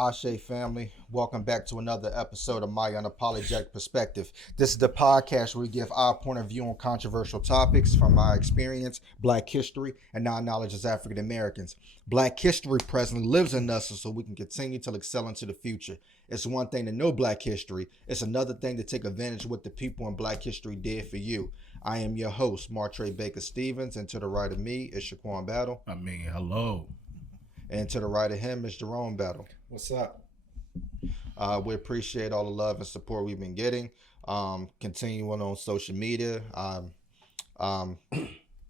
Ashe family, welcome back to another episode of My Unapologetic Perspective. This is the podcast where we give our point of view on controversial topics from our experience, Black history, and our knowledge as African Americans. Black history presently lives in us so we can continue to excel into the future. It's one thing to know Black history. It's another thing to take advantage of what the people in Black history did for you. I am your host, Martre Baker Stevens, and to the right of me is Shaquan Battle. Hello. And to the right of him is Jerome Battle. What's up? We appreciate all the love and support we've been getting. Continuing on social media.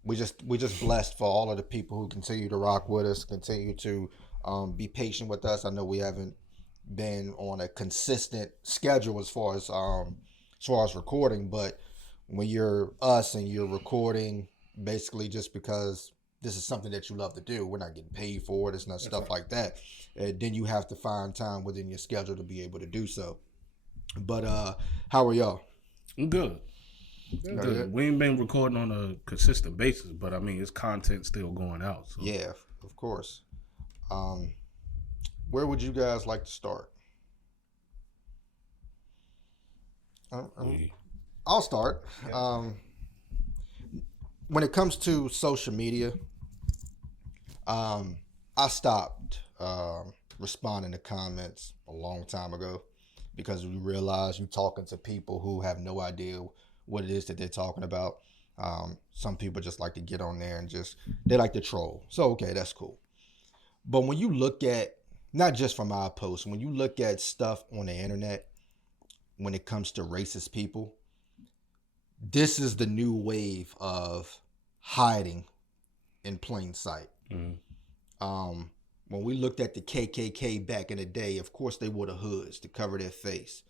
We just blessed for all of the people who continue to rock with us, continue to be patient with us. I know we haven't been on a consistent schedule as far as recording, but when you're us and you're recording basically just because this is something that you love to do, we're not getting paid for it, it's not stuff like that, then you have to find time within your schedule to be able to do so. But how are y'all? I'm good. Good. We ain't been recording on a consistent basis, but I mean, it's content still going out. So. Yeah, of course. Where would you guys like to start? I'll start. Yeah. When it comes to social media, I stopped responding to comments a long time ago because we realized you're talking to people who have no idea what it is that they're talking about. Some people just like to get on there and they like to troll. So, okay, that's cool. But when you look at, not just from our posts, when you look at stuff on the internet, when it comes to racist people, this is the new wave of hiding in plain sight. Mm-hmm. When we looked at the KKK back in the day, of course they wore the hoods to cover their face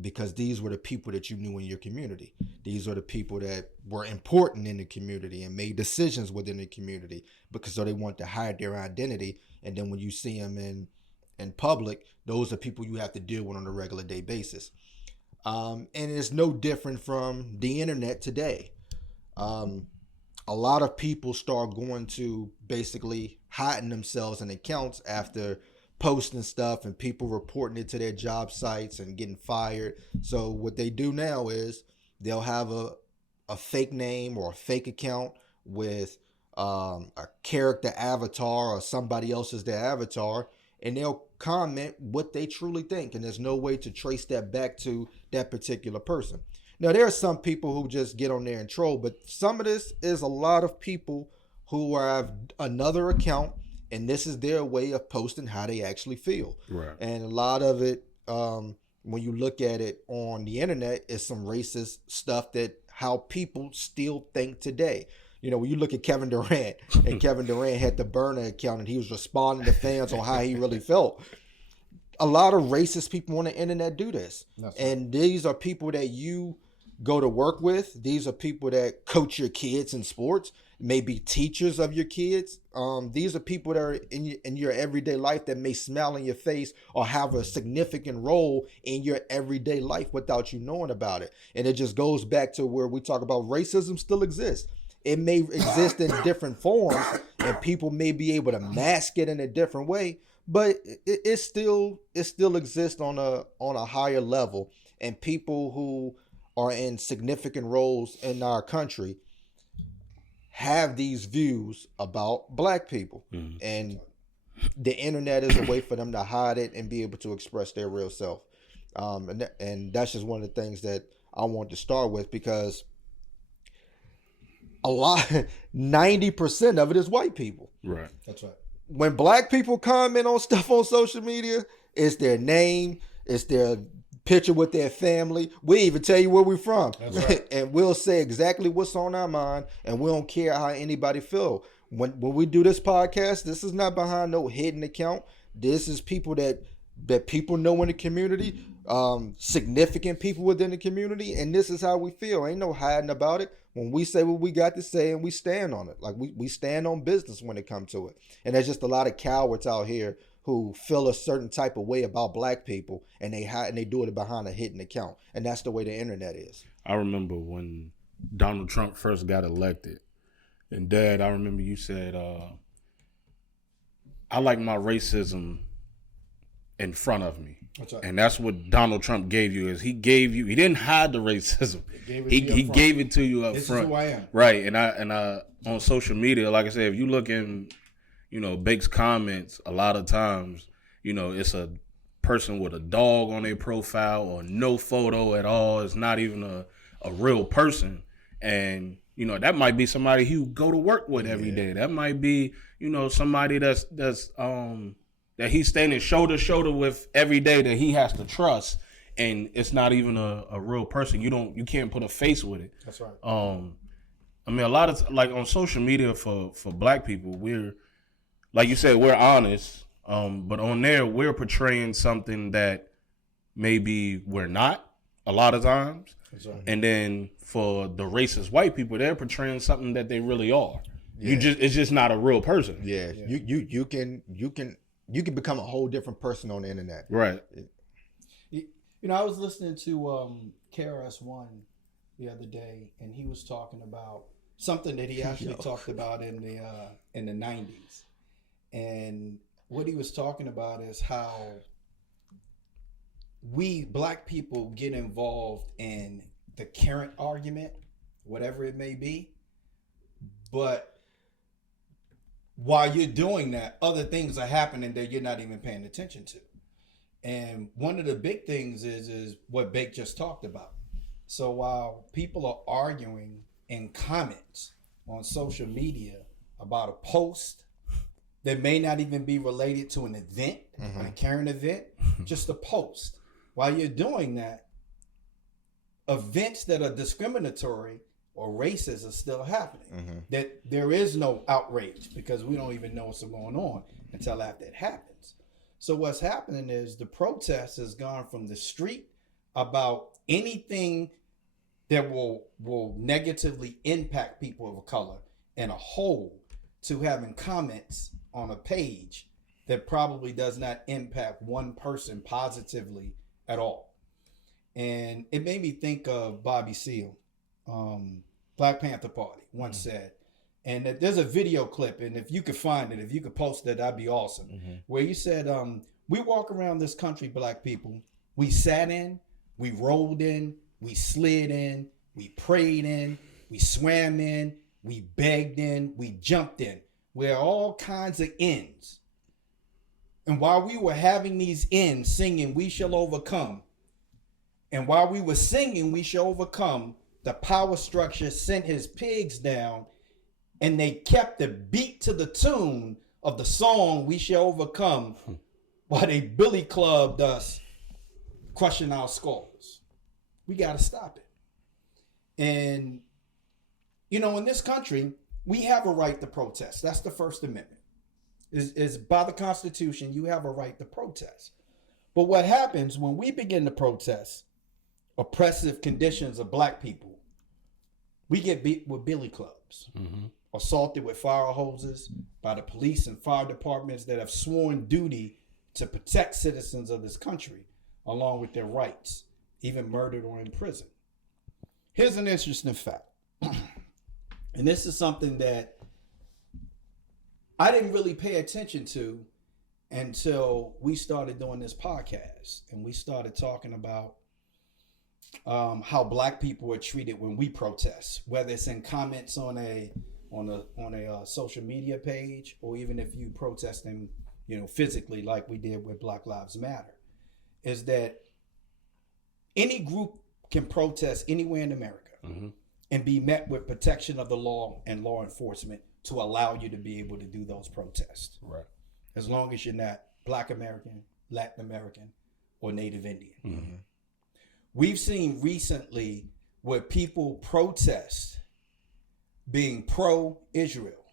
because these were the people that you knew in your community. These are the people that were important in the community and made decisions within the community because so they want to hide their identity. And then when you see them in public, those are people you have to deal with on a regular day basis. And it's no different from the internet today. A lot of people start going to basically hiding themselves in accounts after posting stuff and people reporting it to their job sites and getting fired. So what they do now is they'll have a fake name or a fake account with a character avatar or somebody else is their avatar, and they'll comment what they truly think. And there's no way to trace that back to that particular person. Now, there are some people who just get on there and troll, but some of this is a lot of people who have another account, and this is their way of posting how they actually feel. Right. And a lot of it, when you look at it on the internet, is some racist stuff that how people still think today. You know, when you look at Kevin Durant, and Kevin Durant had the burner account, and he was responding to fans on how he really felt. A lot of racist people on the internet do this. And these are people that you go to work with. These are people that coach your kids in sports, maybe teachers of your kids. These are people that are in your everyday life that may smile in your face or have a significant role in your everyday life without you knowing about it. And it just goes back to where we talk about racism still exists. It may exist in different forms and people may be able to mask it in a different way, but it still exists on a higher level. And people who are in significant roles in our country have these views about Black people. Mm-hmm. And the internet is a way for them to hide it and be able to express their real self. And that's just one of the things that I want to start with, because 90% of it is white people. Right. That's right. When Black people comment on stuff on social media, it's their name, it's their picture with their family. We even tell you where we're from. That's right. And we'll say exactly what's on our mind, and we don't care how anybody feel. When we do this podcast, this is not behind no hidden account. This is people that people know in the community, significant people within the community, and this is how we feel. Ain't no hiding about it. When we say what we got to say and we stand on it, like we stand on business when it comes to it. And there's just a lot of cowards out here who feel a certain type of way about Black people, and they hide and they do it behind a hidden account. And that's the way the internet is. I remember when Donald Trump first got elected, and Dad, I remember you said, I like my racism in front of me. That's right. And that's what Donald Trump gave you. Is he didn't hide the racism. He gave it to you up this front. This is who I am. Right. And I on social media, like I said, if you look in, Bake's comments, a lot of times, it's a person with a dog on their profile or no photo at all. It's not even a real person. And, that might be somebody he would go to work with every day. That might be, somebody that's that he's standing shoulder to shoulder with every day that he has to trust, and it's not even a real person. You can't put a face with it. That's right. I mean, a lot of like on social media for Black people, we're like you said, we're honest, but on there we're portraying something that maybe we're not a lot of times. That's right. And then for the racist white people, they're portraying something that they really are. Yeah. It's just not a real person. Yeah. You can become a whole different person on the internet. Right. I was listening to KRS-One the other day, and he was talking about something that he actually talked about in the 90s. And what he was talking about is how we Black people get involved in the current argument, whatever it may be, but while you're doing that, other things are happening that you're not even paying attention to. And one of the big things is what Bake just talked about. So while people are arguing in comments on social media about a post that may not even be related to an event, a current event, just a post. While you're doing that, events that are discriminatory or racist are still happening. That there is no outrage because we don't even know what's going on until after it happens. So what's happening is the protest has gone from the street about anything that will negatively impact people of color in a whole to having comments on a page that probably does not impact one person positively at all. And it made me think of Bobby Seale, Black Panther Party, once said, and there's a video clip, and if you could find it, if you could post it, that'd be awesome, where you said, we walk around this country, Black people, we sat in, we rolled in, we slid in, we prayed in, we swam in, we begged in, we jumped in. We're all kinds of ends. And while we were having these ends singing, we shall overcome, and while we were singing, we shall overcome, the power structure sent his pigs down, and they kept the beat to the tune of the song, We Shall Overcome, while they billy clubbed us, crushing our skulls. We got to stop it. And, in this country, we have a right to protest. That's the First Amendment. Is by the Constitution, you have a right to protest. But what happens when we begin to protest oppressive conditions of Black people, we get beat with billy clubs, assaulted with fire hoses by the police and fire departments that have sworn duty to protect citizens of this country, along with their rights, even murdered or imprisoned. Here's an interesting fact. And this is something that I didn't really pay attention to until we started doing this podcast, and we started talking about how Black people are treated when we protest, whether it's in comments on a social media page, or even if you protest them, physically, like we did with Black Lives Matter, is that any group can protest anywhere in America and be met with protection of the law and law enforcement to allow you to be able to do those protests. Right. As long as you're not Black American, Latin American, or Native Indian. We've seen recently where people protest being pro-Israel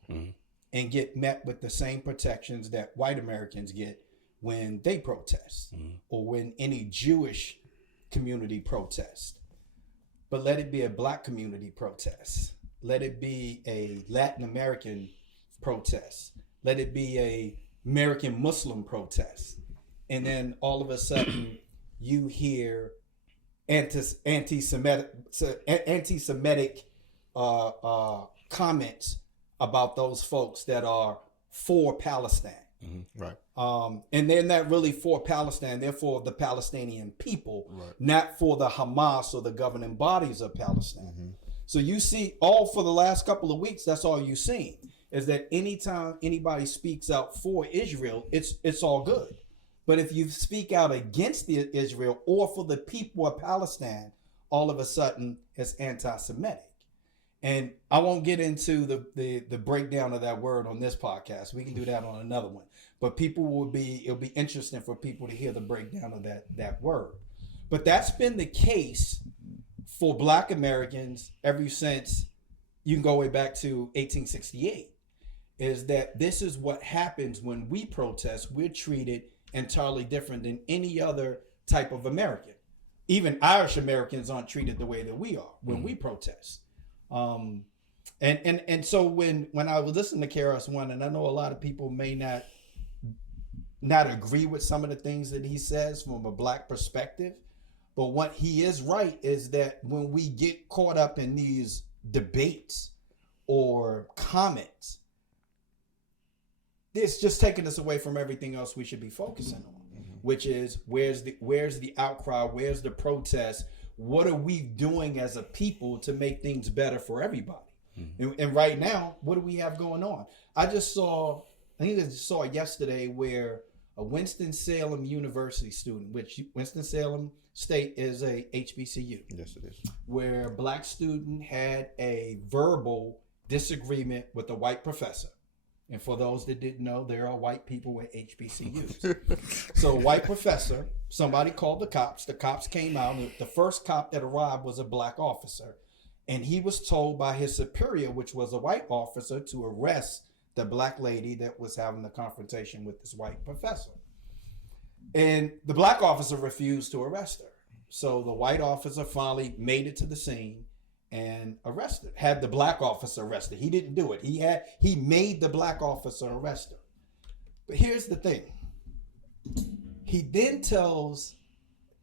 and get met with the same protections that white Americans get when they protest or when any Jewish community protests. But let it be a Black community protest. Let it be a Latin American protest. Let it be a American Muslim protest. And then all of a sudden you hear anti-Semitic comments about those folks that are for Palestine. Right. And they're not really for Palestine. They're for the Palestinian people, Right. not for the Hamas or the governing bodies of Palestine. So you see, all for the last couple of weeks, that's all you've seen, is that anytime anybody speaks out for Israel, it's all good. But if you speak out against Israel or for the people of Palestine, all of a sudden it's anti-Semitic. And I won't get into the breakdown of that word on this podcast. We can do that on another one. But it'll be interesting for people to hear the breakdown of that word. But that's been the case for Black Americans ever since, you can go way back to 1868, is that this is what happens when we protest. We're treated entirely different than any other type of American. Even Irish Americans aren't treated the way that we are when we protest. And so when I was listening to KRS-One, and I know a lot of people may not agree with some of the things that he says from a Black perspective, but what he is right is that when we get caught up in these debates or comments, it's just taking us away from everything else we should be focusing on, which is where's the outcry, where's the protest, what are we doing as a people to make things better for everybody? And right now, what do we have going on? I just saw yesterday where a Winston-Salem University student, which Winston-Salem State is a HBCU. Yes, it is. Where a Black student had a verbal disagreement with a white professor. And for those that didn't know, there are white people with HBCUs. So a white professor, somebody called the cops. The cops came out. And the first cop that arrived was a Black officer. And he was told by his superior, which was a white officer, to arrest the Black lady that was having the confrontation with this white professor. And the Black officer refused to arrest her. So the white officer finally made it to the scene and had the Black officer arrested. He didn't do it. He made the Black officer arrest her. But here's the thing. He then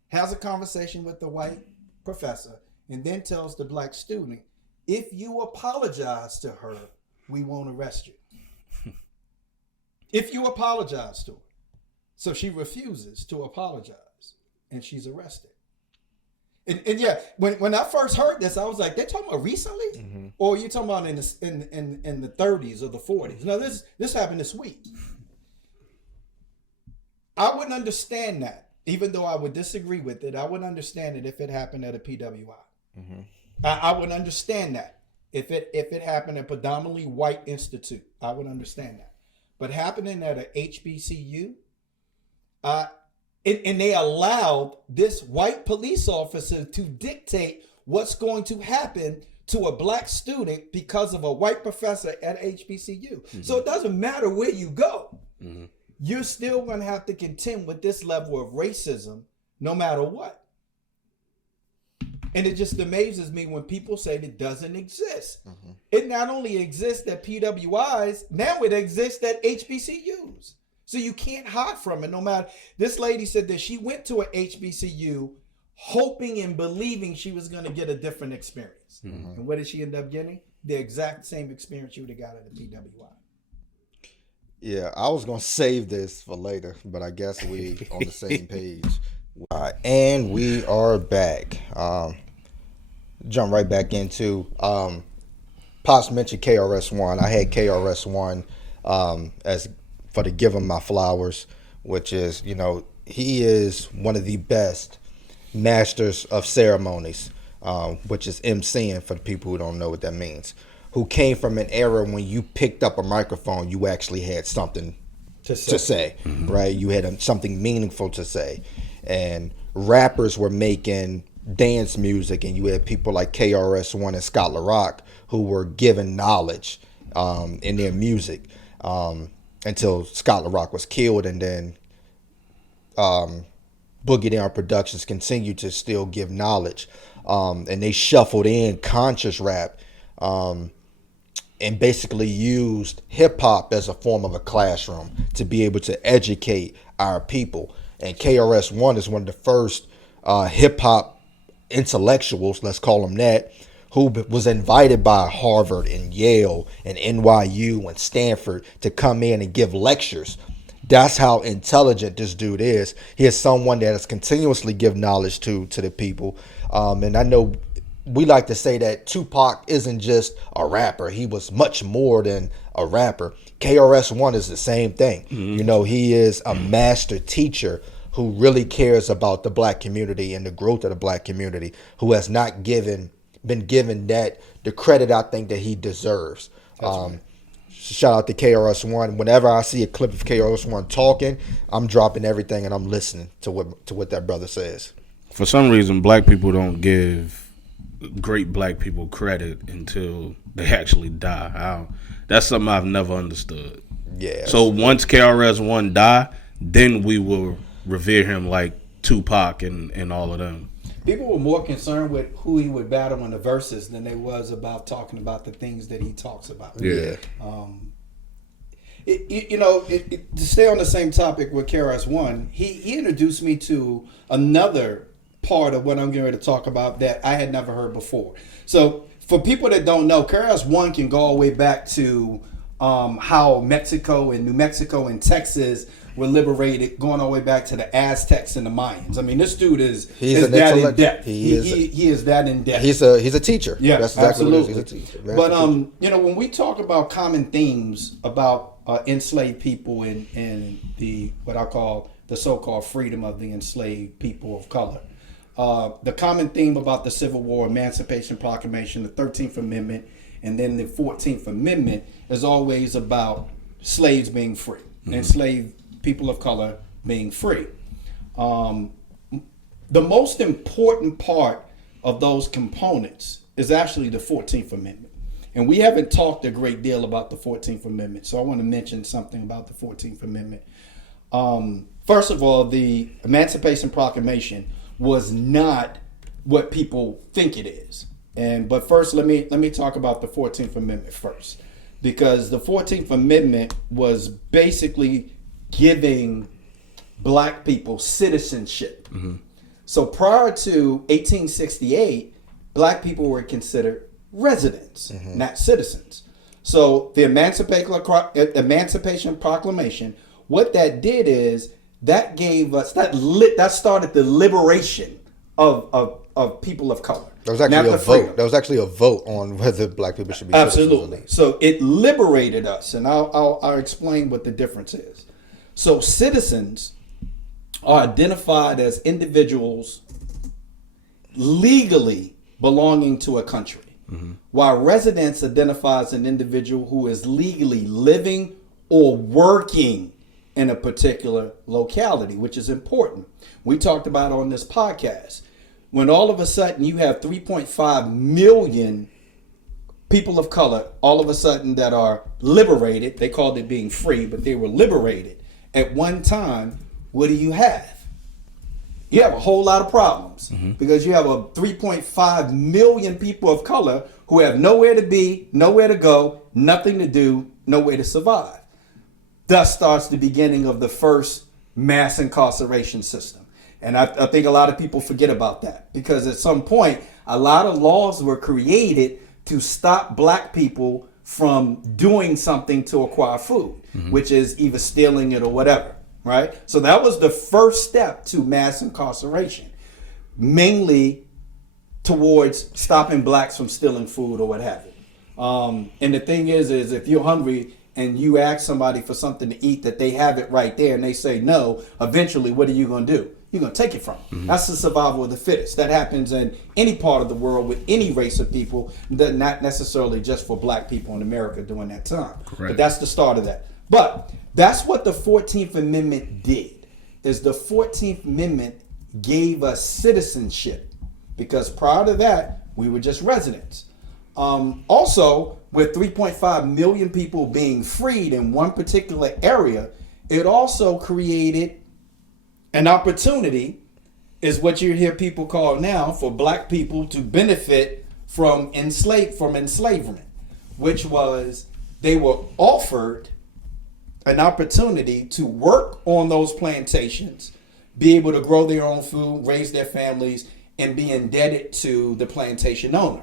has a conversation with the white professor, and then tells the Black student, if you apologize to her, we won't arrest you. If you apologize to her. So she refuses to apologize, and she's arrested. And yeah, when I first heard this, I was like, they're talking about recently? Or you talking about in the 30s or the 40s? No, this happened this week. I wouldn't understand that, even though I would disagree with it. I wouldn't understand it if it happened at a PWI. I would understand that if it happened at a predominantly white institute. I would understand that. But happening at a HBCU, and they allowed this white police officer to dictate what's going to happen to a Black student because of a white professor at HBCU. So it doesn't matter where you go. You're still going to have to contend with this level of racism no matter what. And it just amazes me when people say it doesn't exist. It not only exists at PWIs, now it exists at HBCUs. So you can't hide from it no matter. This lady said that she went to a HBCU hoping and believing she was going to get a different experience. And what did she end up getting? The exact same experience you would have got at a PWI. Yeah, I was going to save this for later, but I guess we on the same page. And we are back. Jump right back into Pops mentioned KRS-One. I had KRS-One as for to give him my flowers, which is, he is one of the best masters of ceremonies, which is MCing for the people who don't know what that means, who came from an era when you picked up a microphone, you actually had something to say, right? You had something meaningful to say. And rappers were making dance music, and you had people like KRS-One and Scott LaRock who were given knowledge in their music until Scott LaRock was killed, and then Boogie Down Productions continued to still give knowledge, and they shuffled in conscious rap and basically used hip-hop as a form of a classroom to be able to educate our people. And KRS-One is one of the first hip-hop intellectuals, let's call them that, who was invited by Harvard and Yale and NYU and Stanford to come in and give lectures That's how intelligent this dude is. He is someone that has continuously give knowledge to the people. And I know we like to say that Tupac isn't just a rapper. He was much more than a rapper. KRS-One is the same thing. You know, he is a master teacher who really cares about the black community and the growth of the black community, who has not been given that the credit I think that he deserves. Shout out to KRS-One. Whenever I see a clip of KRS-One talking, I'm dropping everything and I'm listening to what that brother says. For some reason, black people don't give great black people credit until they actually die. That's something I've never understood. Yeah. So once KRS-One die, then we will revere him like Tupac and all of them. People were more concerned with who he would battle in the verses than they was about talking about the things that he talks about. Yeah. To stay on the same topic with KRS-One, he introduced me to another part of what I'm getting ready to talk about that I had never heard before. So for people that don't know, KRS-One can go all the way back to how Mexico and New Mexico and Texas were liberated, going all the way back to the Aztecs and the Mayans. I mean, this dude is that in depth. He is that in depth. He's a teacher. Yeah, that's exactly absolutely. what it is. He's a teacher. But when we talk about common themes about enslaved people and the what I call the so-called freedom of the enslaved people of color, the common theme about the Civil War, Emancipation Proclamation, the 13th Amendment, and then the 14th Amendment is always about slaves being free, enslaved people of color being free. The most important part of those components is actually the 14th Amendment. And we haven't talked a great deal about the 14th Amendment, so I want to mention something about the 14th Amendment. First of all, the Emancipation Proclamation was not what people think it is. But first, let me talk about the 14th Amendment first, because the 14th Amendment was basically giving black people citizenship. So prior to 1868, black people were considered residents, not citizens. So the Emancipation Proclamation, what that did is that gave us that started the liberation of people of color. That was actually a vote. That was actually a vote on whether black people should be absolutely. So it liberated us, and I'll explain what the difference is. So citizens are identified as individuals legally belonging to a country, while residents identify as an individual who is legally living or working in a particular locality, which is important. We talked about on this podcast, when all of a sudden you have 3.5 million people of color all of a sudden that are liberated. They called it being free, but they were liberated. At one time, what do you have? You have a whole lot of problems because you have a 3.5 million people of color who have nowhere to be, nowhere to go, nothing to do, nowhere to survive. Thus starts the beginning of the first mass incarceration system. And I think a lot of people forget about that because at some point, a lot of laws were created to stop black people from doing something to acquire food, which is either stealing it or whatever, right? So that was the first step to mass incarceration, mainly towards stopping blacks from stealing food or what have you. And the thing is if you're hungry and you ask somebody for something to eat that they have it right there and they say no, eventually what are you going to do? You're going to take it from them. That's the survival of the fittest. That happens in any part of the world with any race of people, not necessarily just for black people in America during that time. Correct. But that's the start of that. But that's what the 14th Amendment did, is the 14th Amendment gave us citizenship because prior to that, we were just residents. Also, with 3.5 million people being freed in one particular area, it also created an opportunity, is what you hear people call now, for black people to benefit from enslavement, which was they were offered an opportunity to work on those plantations, be able to grow their own food, raise their families, and be indebted to the plantation owner.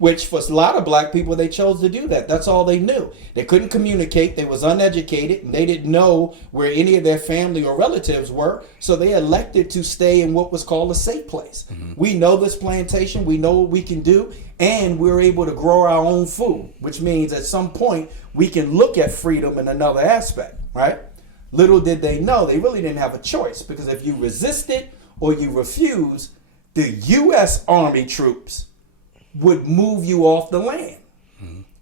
which for a lot of black people, they chose to do that. That's all they knew. They couldn't communicate. They was uneducated, and they didn't know where any of their family or relatives were. So they elected to stay in what was called a safe place. We know this plantation. We know what we can do, and we're able to grow our own food, which means at some point we can look at freedom in another aspect, right? Little did they know, they really didn't have a choice, because if you resisted or you refused, the U.S. Army troops would move you off the land.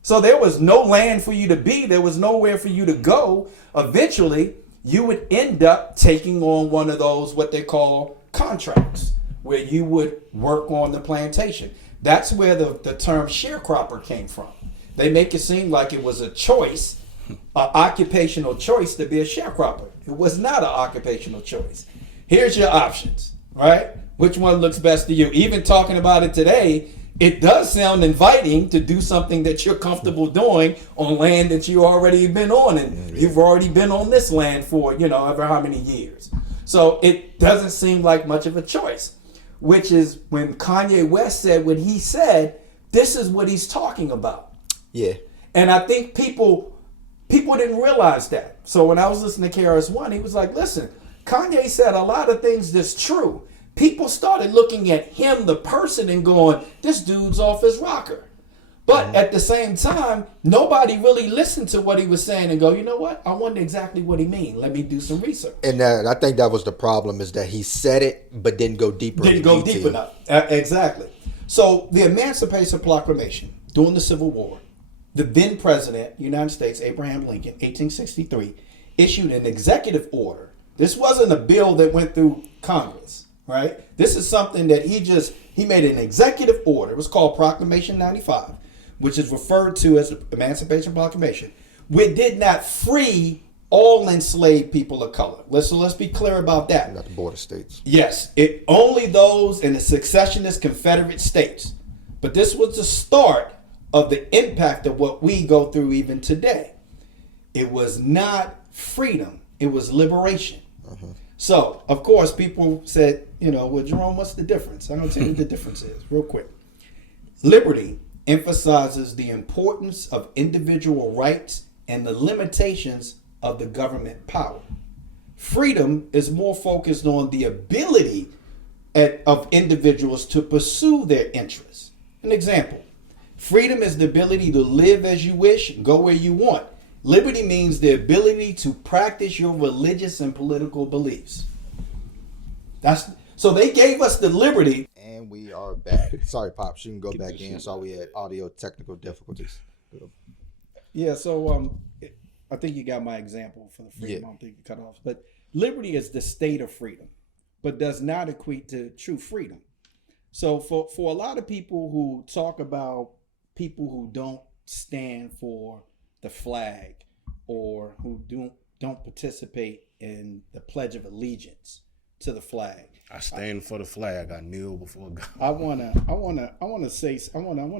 So there was no land for you to be. There was nowhere for you to go. Eventually, you would end up taking on one of those, what they call contracts, where you would work on the plantation. That's where the term sharecropper came from. They make it seem like it was a choice, an occupational choice to be a sharecropper. It was not an occupational choice. Here's your options, right? Which one looks best to you? Even talking about it today, it does sound inviting to do something that you're comfortable doing on land that you already been on, and you've already been on this land for, ever how many years. So it doesn't seem like much of a choice, which is when Kanye West said what he said, this is what he's talking about. Yeah. And I think people didn't realize that. So when I was listening to KRS-One, he was like, listen, Kanye said a lot of things that's true. People started looking at him, the person, and going, this dude's off his rocker. But at the same time, nobody really listened to what he was saying and go, you know what? I wonder exactly what he means. Let me do some research. And I think that was the problem, is that he said it, but didn't go deeper. Didn't go deep enough. Exactly. So the Emancipation Proclamation during the Civil War, the then president, United States, Abraham Lincoln, 1863, issued an executive order. This wasn't a bill that went through Congress, right? This is something that he made an executive order. It was called Proclamation 95, which is referred to as the Emancipation Proclamation, which did not free all enslaved people of color. Let's be clear about that. Not the border states. Yes, it only those in the secessionist Confederate states. But this was the start of the impact of what we go through even today. It was not freedom, it was liberation. So, of course, people said, well, Jerome, what's the difference? I'm going to tell you what the difference is real quick. Liberty emphasizes the importance of individual rights and the limitations of the government power. Freedom is more focused on the ability of individuals to pursue their interests. An example, freedom is the ability to live as you wish, go where you want. Liberty means the ability to practice your religious and political beliefs. So they gave us the liberty. And we are back. Sorry, Pops, you can go back in. So we had audio technical difficulties. Yeah, so I think you got my example for the freedom. I don't think you cut off. But liberty is the state of freedom, but does not equate to true freedom. So for a lot of people who talk about people who don't stand for the flag or who don't participate in the Pledge of Allegiance to the flag. I stand for the flag. I kneel before God. I wanna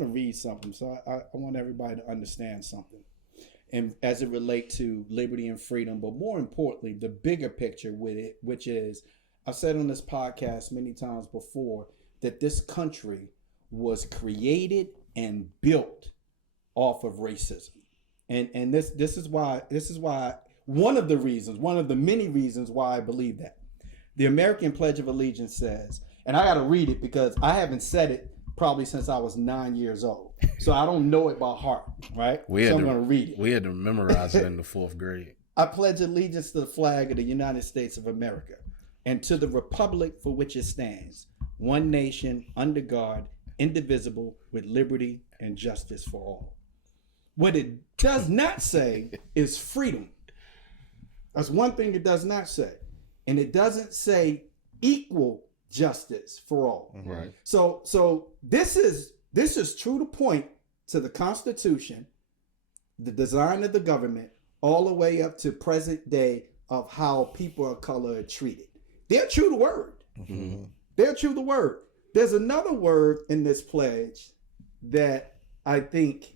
read something. So I want everybody to understand something, and as it relates to liberty and freedom, but more importantly, the bigger picture with it, which is, I've said on this podcast many times before that this country was created and built off of racism. And this is why one of the many reasons why I believe that. The American Pledge of Allegiance says, and I got to read it because I haven't said it probably since I was 9 years old. So I don't know it by heart, right? I'm going to read it. We had to memorize it in the 4th grade. I pledge allegiance to the flag of the United States of America and to the republic for which it stands, one nation, under God, indivisible, with liberty and justice for all. What it does not say is freedom. That's one thing it does not say. And it doesn't say equal justice for all. Right. So this is true to point to the Constitution, the design of the government, all the way up to present day of how people of color are treated. They're true to word. Mm-hmm. They're true to word. There's another word in this pledge that I think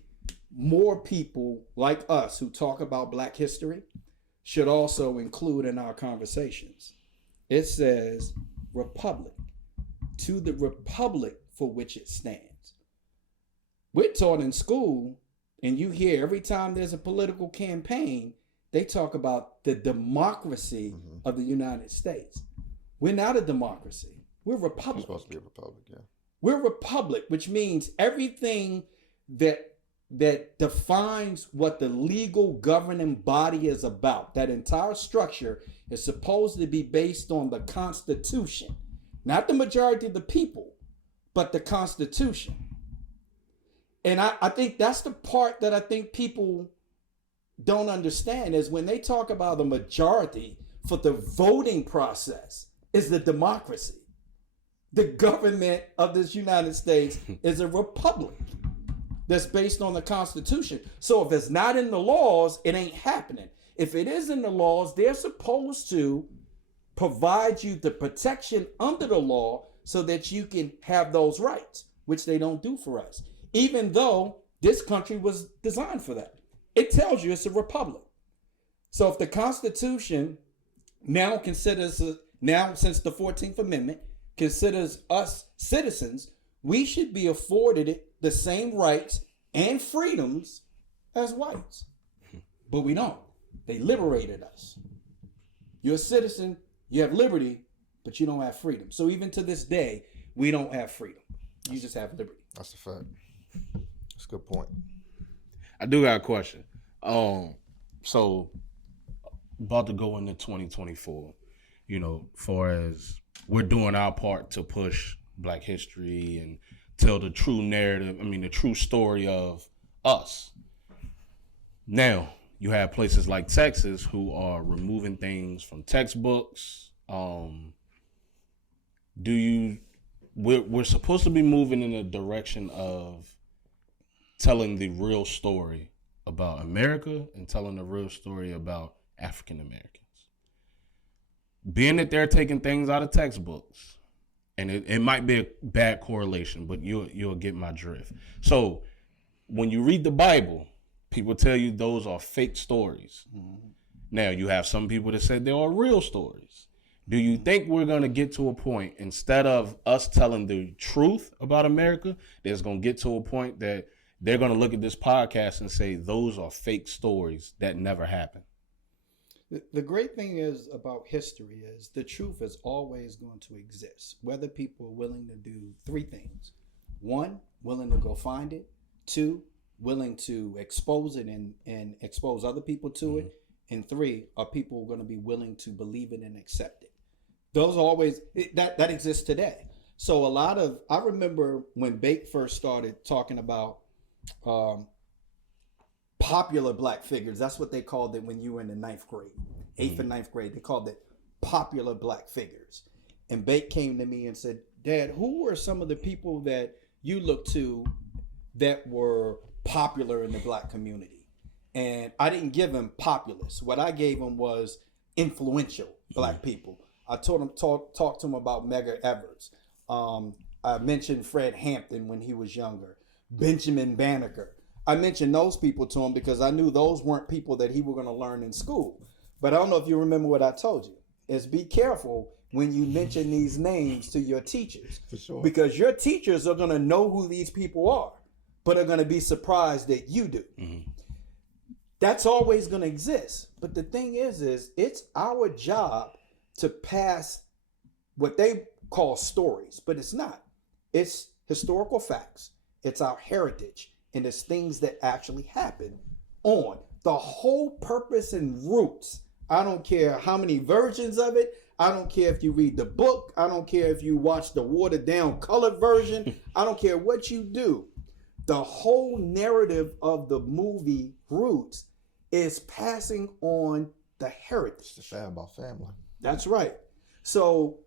more people like us who talk about Black history should also include in our conversations. It says republic, to the republic for which it stands. We're taught in school, and you hear every time there's a political campaign, they talk about the democracy of the United States. We're not a democracy. We're a It's republic. supposed to be a republic, yeah. We're a republic, which means everything that defines what the legal governing body is about, that entire structure is supposed to be based on the Constitution. Not the majority of the people, but the Constitution. And I think that's the part that I think people don't understand is when they talk about the majority for the voting process is the democracy. The government of this United States is a republic that's based on the Constitution. So if it's not in the laws, it ain't happening. If it is in the laws, they're supposed to provide you the protection under the law so that you can have those rights, which they don't do for us. Even though this country was designed for that. It tells you it's a republic. So if the Constitution now considers, now since the 14th Amendment, considers us citizens, we should be afforded the same rights and freedoms as whites. But we don't. They liberated us. You're a citizen, you have liberty, but you don't have freedom. So even to this day, we don't have freedom. You just have liberty. That's a fact. That's a good point. I do got a question. So about to go into 2024, you know, far as we're doing our part to push Black history and tell the true narrative, the true story of us. Now, you have places like Texas who are removing things from textbooks. We're supposed to be moving in a direction of telling the real story about America and telling the real story about African Americans. Being that they're taking things out of textbooks, and it might be a bad correlation, but you'll get my drift. So when you read the Bible, people tell you those are fake stories. Mm-hmm. Now you have some people that say they are real stories. Do you think we're going to get to a point, instead of us telling the truth about America, there's going to get to a point that they're going to look at this podcast and say those are fake stories that never happened? The great thing is about history is the truth is always going to exist, whether people are willing to do three things. One, willing to go find it. Two, willing to expose it and expose other people to it. And three, are people going to be willing to believe it and accept it? Those always, that exists today. So I remember when Bake first started talking about popular Black figures. That's what they called it when you were in the 9th grade, 8th and 9th grade. They called it popular Black figures. And Bake came to me and said, Dad, who were some of the people that you looked to that were popular in the Black community? And I didn't give him populous. What I gave him was influential Black people. I told him, talk to him about Medgar Evers. I mentioned Fred Hampton when he was younger. Benjamin Banneker. I mentioned those people to him because I knew those weren't people that he were going to learn in school. But I don't know if you remember what I told you. Is be careful when you mention these names to your teachers. For sure. Because your teachers are going to know who these people are, but are going to be surprised that you do. Mm-hmm. That's always going to exist. But the thing is it's our job to pass what they call stories, but it's not. It's historical facts. It's our heritage. And it's things that actually happen on. The whole purpose and roots. I don't care how many versions of it. I don't care if you read the book. I don't care if you watch the watered down colored version. I don't care what you do. The whole narrative of the movie Roots is passing on the heritage. It's the about family. That's right. So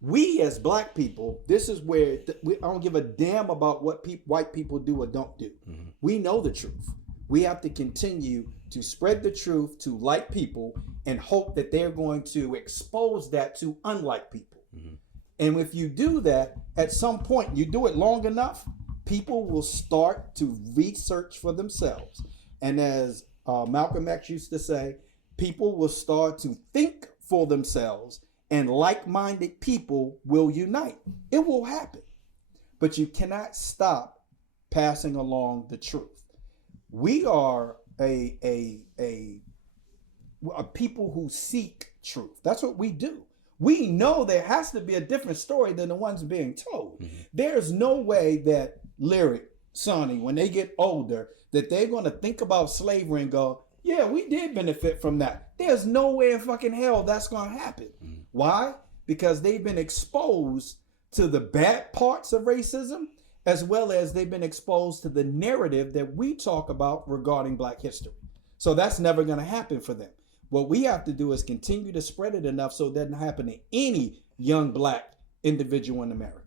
we as Black people, this is where I don't give a damn about what white people do or don't do. Mm-hmm. We know the truth. We have to continue to spread the truth to like people and hope that they're going to expose that to unlike people. Mm-hmm. And if you do that, at some point, you do it long enough, people will start to research for themselves. And as Malcolm X used to say, people will start to think for themselves, and like-minded people will unite. It will happen. But you cannot stop passing along the truth. We are a people who seek truth. That's what we do. We know there has to be a different story than the ones being told. There's no way that Lyric, Sonny, when they get older, that they're going to think about slavery and go, yeah, we did benefit from that. There's no way in fucking hell that's going to happen. Why? Because they've been exposed to the bad parts of racism, as well as they've been exposed to the narrative that we talk about regarding Black history. So that's never going to happen for them. What we have to do is continue to spread it enough so it doesn't happen to any young Black individual in America.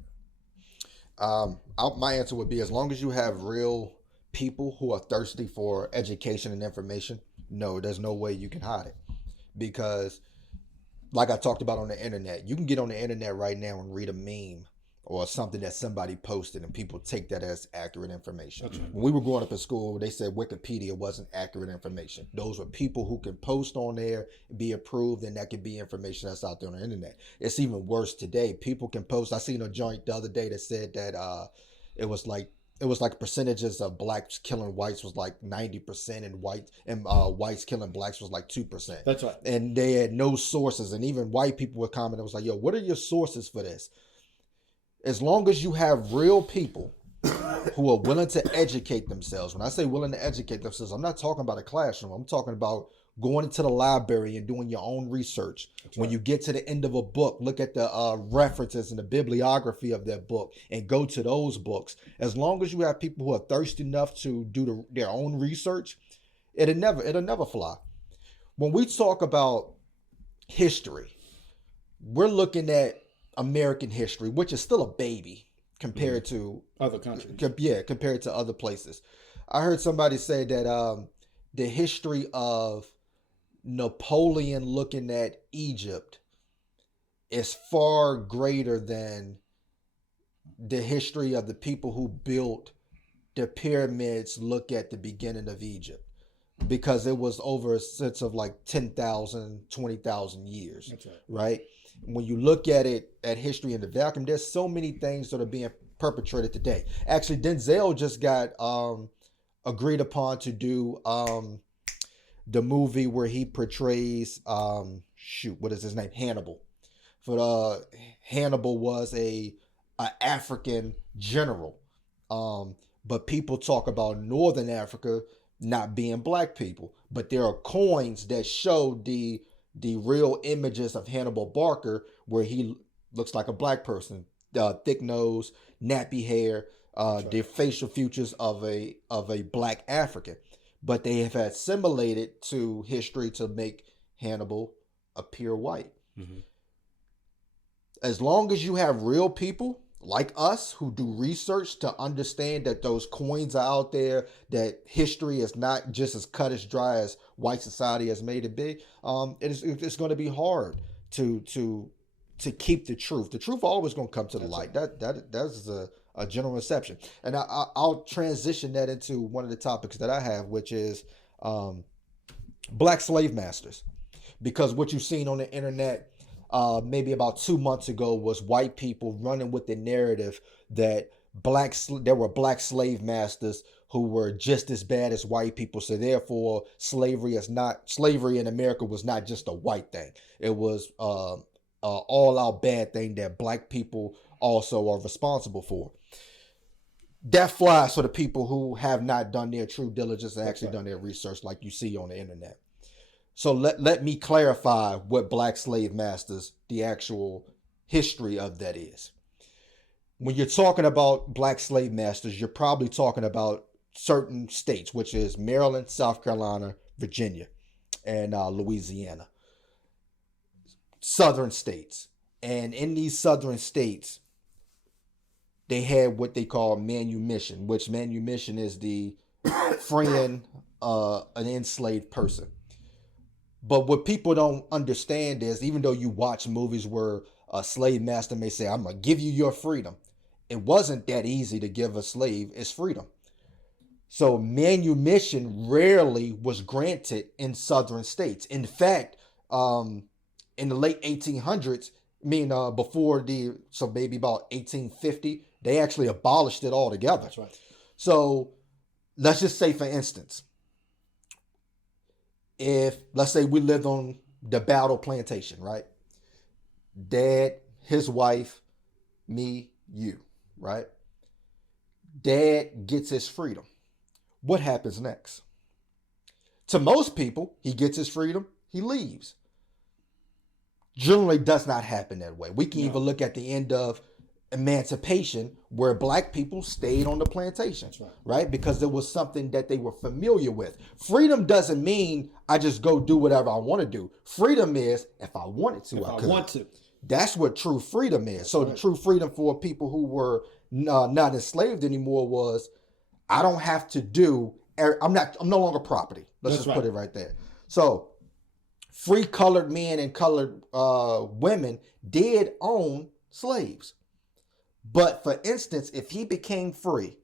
My answer would be, as long as you have real people who are thirsty for education and information, no, there's no way you can hide it. Because like I talked about on the internet, you can get on the internet right now and read a meme or something that somebody posted and people take that as accurate information. Right. When we were growing up in school, they said Wikipedia wasn't accurate information. Those were people who can post on there, be approved, and that could be information that's out there on the internet. It's even worse today. People can post. I seen a joint the other day that said that it was like percentages of blacks killing whites was like 90%, and whites killing blacks was like 2%. That's right. And they had no sources, and even white people were commenting. It was like, yo, what are your sources for this? As long as you have real people who are willing to educate themselves. When I say willing to educate themselves, I'm not talking about a classroom. I'm talking about going into the library and doing your own research. That's when right. You get to the end of a book, look at the references and the bibliography of that book and go to those books. As long as you have people who are thirsty enough to do their own research, it'll never fly. When we talk about history, we're looking at American history, which is still a baby compared to other countries. Compared to other places. I heard somebody say that the history of Napoleon looking at Egypt is far greater than the history of the people who built the pyramids look at the beginning of Egypt, because it was over a sense of like 10,000, 20,000 years. That's right? When you look at it, at history in the vacuum, there's so many things that are being perpetrated today. Actually, Denzel just got agreed upon to do the movie where he portrays what is his name? Hannibal. Hannibal was a African general. But people talk about Northern Africa not being black people. But there are coins that show the real images of Hannibal Barker where he looks like a black person, thick nose, nappy hair, the facial features of a black African. But they have assimilated to history to make Hannibal appear white. Mm-hmm. As long as you have real people like us who do research to understand that those coins are out there, that history is not just as cut as dry as white society has made it be, it's going to be hard to keep the truth. The truth always going to come to the light. That's a general exception. And I'll transition that into one of the topics that I have, which is black slave masters. Because what you've seen on the internet maybe about 2 months ago was white people running with the narrative that there were black slave masters who were just as bad as white people. So therefore, slavery in America was not just a white thing. It was all out bad thing that black people also are responsible for. That flies for the people who have not done their true diligence and actually done their research like you see on the internet. So let me clarify what black slave masters, the actual history of that is. When you're talking about black slave masters, you're probably talking about certain states, which is Maryland, South Carolina, Virginia, and Louisiana. Southern states. And in these southern states, they had what they call manumission, which manumission is the freeing an enslaved person. But what people don't understand is, even though you watch movies where a slave master may say, I'm going to give you your freedom, it wasn't that easy to give a slave his freedom. So manumission rarely was granted in southern states. In fact, in the late 1800s, so maybe about 1850, they actually abolished it altogether. That's right. So let's just say, for instance, if let's say we lived on the Battle Plantation, right? Dad, his wife, me, you, right? Dad gets his freedom. What happens next? To most people, he gets his freedom, he leaves. Generally does not happen that way. We can even look at the end of Emancipation, where black people stayed on the plantation, right? Because there was something that they were familiar with. Freedom doesn't mean I just go do whatever I want to do. Freedom is if I wanted to, I could. That's what true freedom is. So the true freedom for people who were not enslaved anymore was, I don't have to do. I'm no longer property. Let's just put it right there. So free colored men and colored women did own slaves. But for instance, if he became free,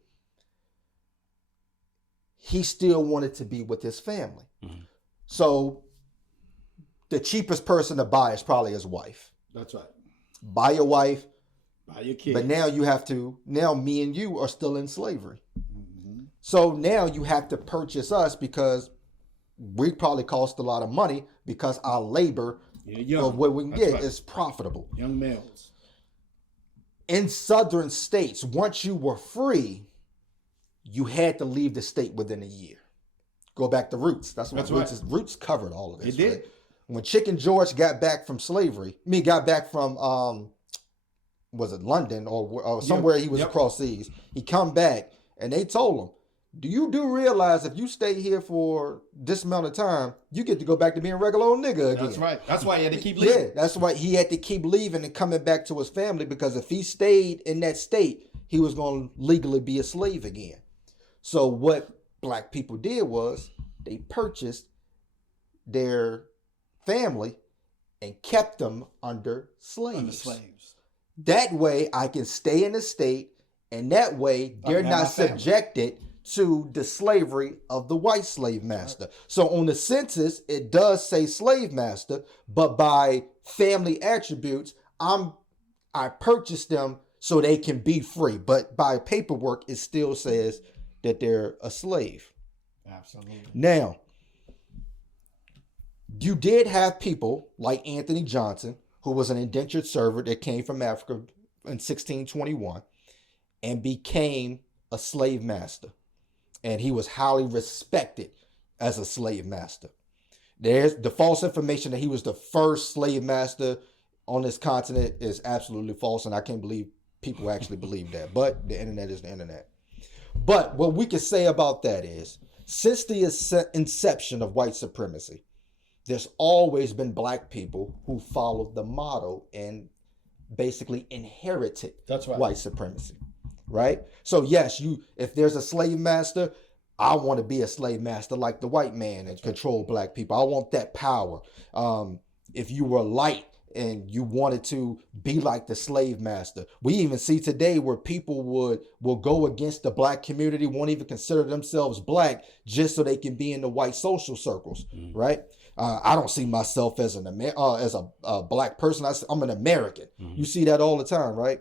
he still wanted to be with his family. Mm-hmm. So the cheapest person to buy is probably his wife. That's right. Buy your wife. Buy your kid. But now now me and you are still in slavery. Mm-hmm. So now you have to purchase us because we probably cost a lot of money because our labor of what we can get is profitable. Young males. In southern states, once you were free, you had to leave the state within a year. Go back to Roots. That's what Roots is. Roots covered all of this. It did. Right? When Chicken George got back from slavery, got back from, was it London or somewhere he was across seas, he come back and they told him, do you realize if you stay here for this amount of time, you get to go back to being a regular old nigga again? That's right. That's why he had to keep leaving. Yeah, that's why he had to keep leaving and coming back to his family, because if he stayed in that state, he was going to legally be a slave again. So what black people did was they purchased their family and kept them under slaves. That way I can stay in the state, and that way they're not subjected to the slavery of the white slave master. So on the census, it does say slave master, but by family attributes, I purchased them so they can be free. But by paperwork, it still says that they're a slave. Absolutely. Now, you did have people like Anthony Johnson, who was an indentured servant that came from Africa in 1621 and became a slave master. And he was highly respected as a slave master. There's the false information that he was the first slave master on this continent is absolutely false, and I can't believe people actually believe that. But the internet is the internet. But what we can say about that is, since the inception of white supremacy, there's always been black people who followed the model and basically inherited white supremacy. Right? So yes, if there's a slave master, I want to be a slave master like the white man and control black people. I want that power. If you were light and you wanted to be like the slave master, we even see today where people will go against the black community, won't even consider themselves black just so they can be in the white social circles, right? I don't see myself as a black person. I'm an American. You see that all the time, right?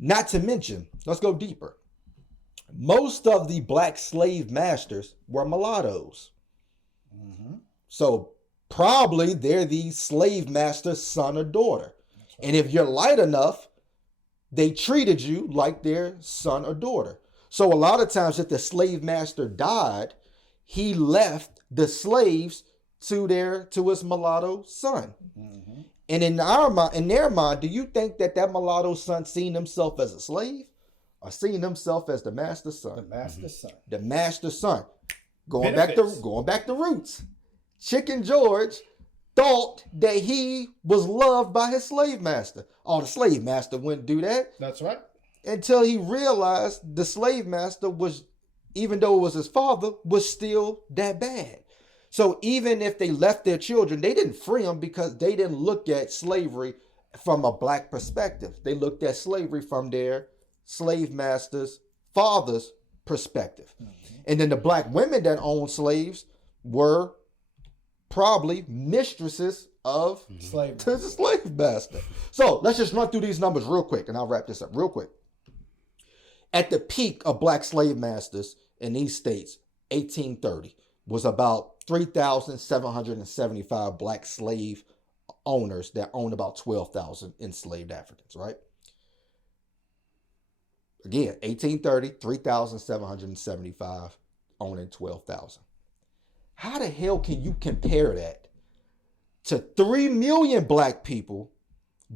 Not to mention, let's go deeper. Most of the black slave masters were mulattoes. So probably they're the slave master's son or daughter. And if you're light enough, they treated you like their son or daughter. So a lot of times if the slave master died, he left the slaves to his mulatto son. And in their mind, do you think that mulatto son seen himself as a slave or seen himself as the master's son? The master's son. The master's son. Going back to Roots. Chicken George thought that he was loved by his slave master. Oh, the slave master wouldn't do that. That's right. Until he realized the slave master was, even though it was his father, was still that bad. So even if they left their children, they didn't free them because they didn't look at slavery from a black perspective. They looked at slavery from their slave master's father's perspective. And then the black women that owned slaves were probably mistresses of the slave master. So let's just run through these numbers real quick and I'll wrap this up real quick. At the peak of black slave masters in these states, 1830, was about 3,775 black slave owners that owned about 12,000 enslaved Africans, right? Again, 1830, 3,775 owning 12,000. How the hell can you compare that to 3 million black people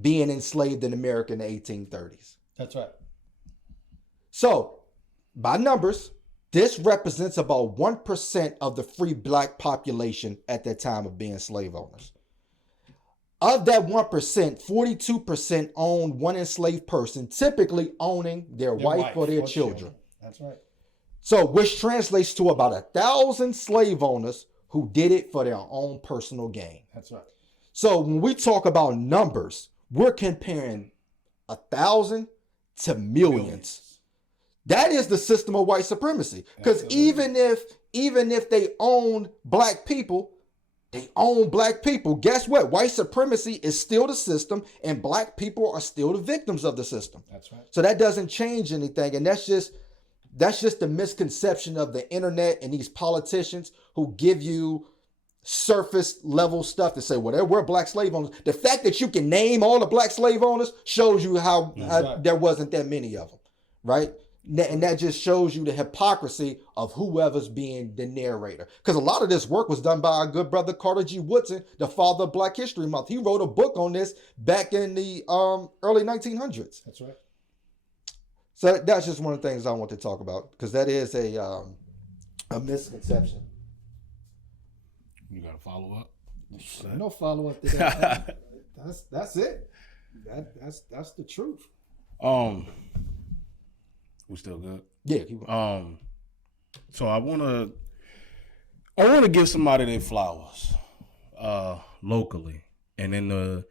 being enslaved in America in the 1830s? That's right. So, by numbers, this represents about 1% of the free black population at that time of being slave owners. Of that 1%, 42% owned one enslaved person, typically owning their wife or their children. That's right. So, which translates to about 1,000 slave owners who did it for their own personal gain. That's right. So, when we talk about numbers, we're comparing 1,000 to millions. That is the system of white supremacy. Because even if they own black people, they own black people. Guess what? White supremacy is still the system, and black people are still the victims of the system. That's right. So that doesn't change anything, and that's just the misconception of the internet and these politicians who give you surface level stuff to say, well, we're black slave owners. The fact that you can name all the black slave owners shows you how there wasn't that many of them, right? And that just shows you the hypocrisy of whoever's being the narrator. Because a lot of this work was done by our good brother Carter G. Woodson, the father of Black History Month. He wrote a book on this back in the early 1900s. That's right. So that's just one of the things I want to talk about, because that is a misconception. You got to follow up? No follow up to that. That's it. That's the truth. We still good? Yeah. So I wanna give somebody their flowers, locally, and in the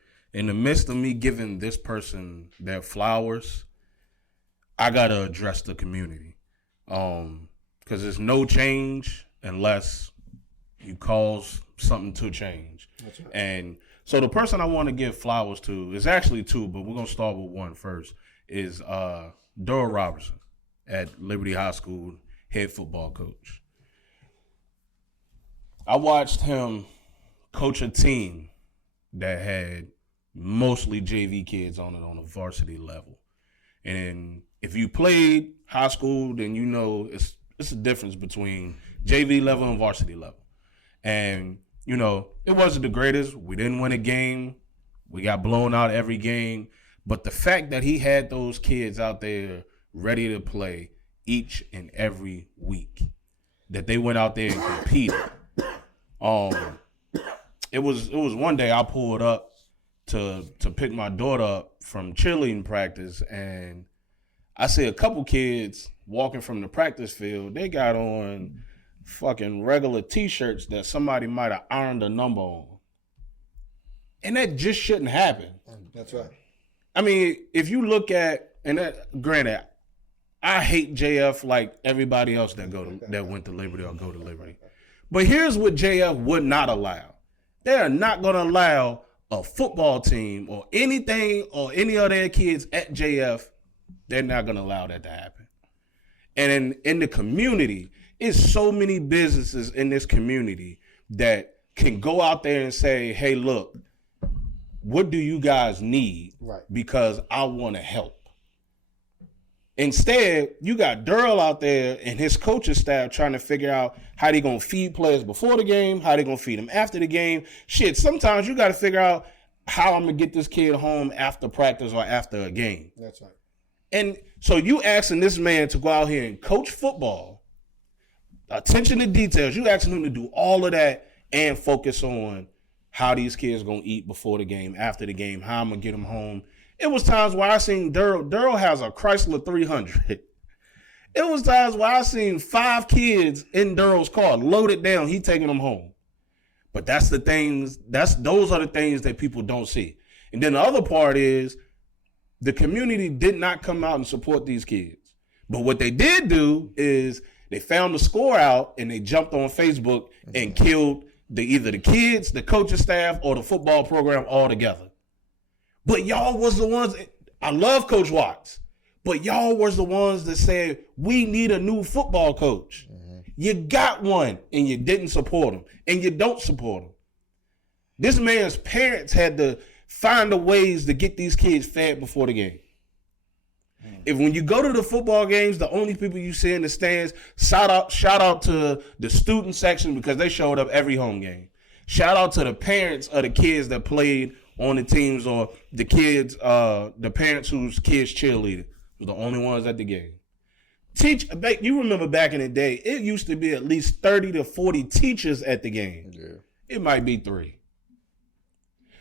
midst of me giving this person their flowers, I gotta address the community, because there's no change unless you cause something to change. That's right. And so the person I want to give flowers to is actually two, but we're gonna start with one first. Is Daryl Robertson at Liberty High School, head football coach. I watched him coach a team that had mostly JV kids on it on a varsity level. And if you played high school, then you know it's a difference between JV level and varsity level. And, you know, it wasn't the greatest. We didn't win a game. We got blown out every game. But the fact that he had those kids out there ready to play each and every week, that they went out there and competed. It was one day I pulled up to pick my daughter up from cheerleading practice, and I see a couple kids walking from the practice field. They got on fucking regular t-shirts that somebody might have ironed a number on. And that just shouldn't happen. That's right. I mean, if you look at, and that, granted, I hate JF like everybody else that went to Liberty or go to Liberty. But here's what JF would not allow. They are not going to allow a football team or anything or any of their kids at JF. They're not going to allow that to happen. And in the community, it's so many businesses in this community that can go out there and say, hey, look, what do you guys need? Right. Because I want to help. Instead, you got Durrell out there and his coaching staff trying to figure out how they going to feed players before the game, how they going to feed them after the game. Shit, sometimes you got to figure out how I'm going to get this kid home after practice or after a game. That's right. And so you asking this man to go out here and coach football, attention to details, you asking him to do all of that and focus on how these kids going to eat before the game, after the game, how I'm going to get them home. It was times where I seen Durrell has a Chrysler 300. It was times where I seen 5 kids in Durrell's car loaded down. He taking them home. But those are the things that people don't see. And then the other part is the community did not come out and support these kids. But what they did do is they found the score out and they jumped on Facebook and killed either the kids, the coaching staff, or the football program altogether. But y'all was the ones. I love Coach Watts, But y'all was the ones that said, we need a new football coach. You got one, and you didn't support him, and you don't support him. This man's parents had to find the ways to get these kids fed before the game. If when you go to the football games, the only people you see in the stands, shout out to the student section because they showed up every home game. Shout out to the parents of the kids that played on the teams, or the kids, the parents whose kids cheerleaded were the only ones at the game. You remember back in the day, it used to be at least 30 to 40 teachers at the game. Yeah. It might be 3.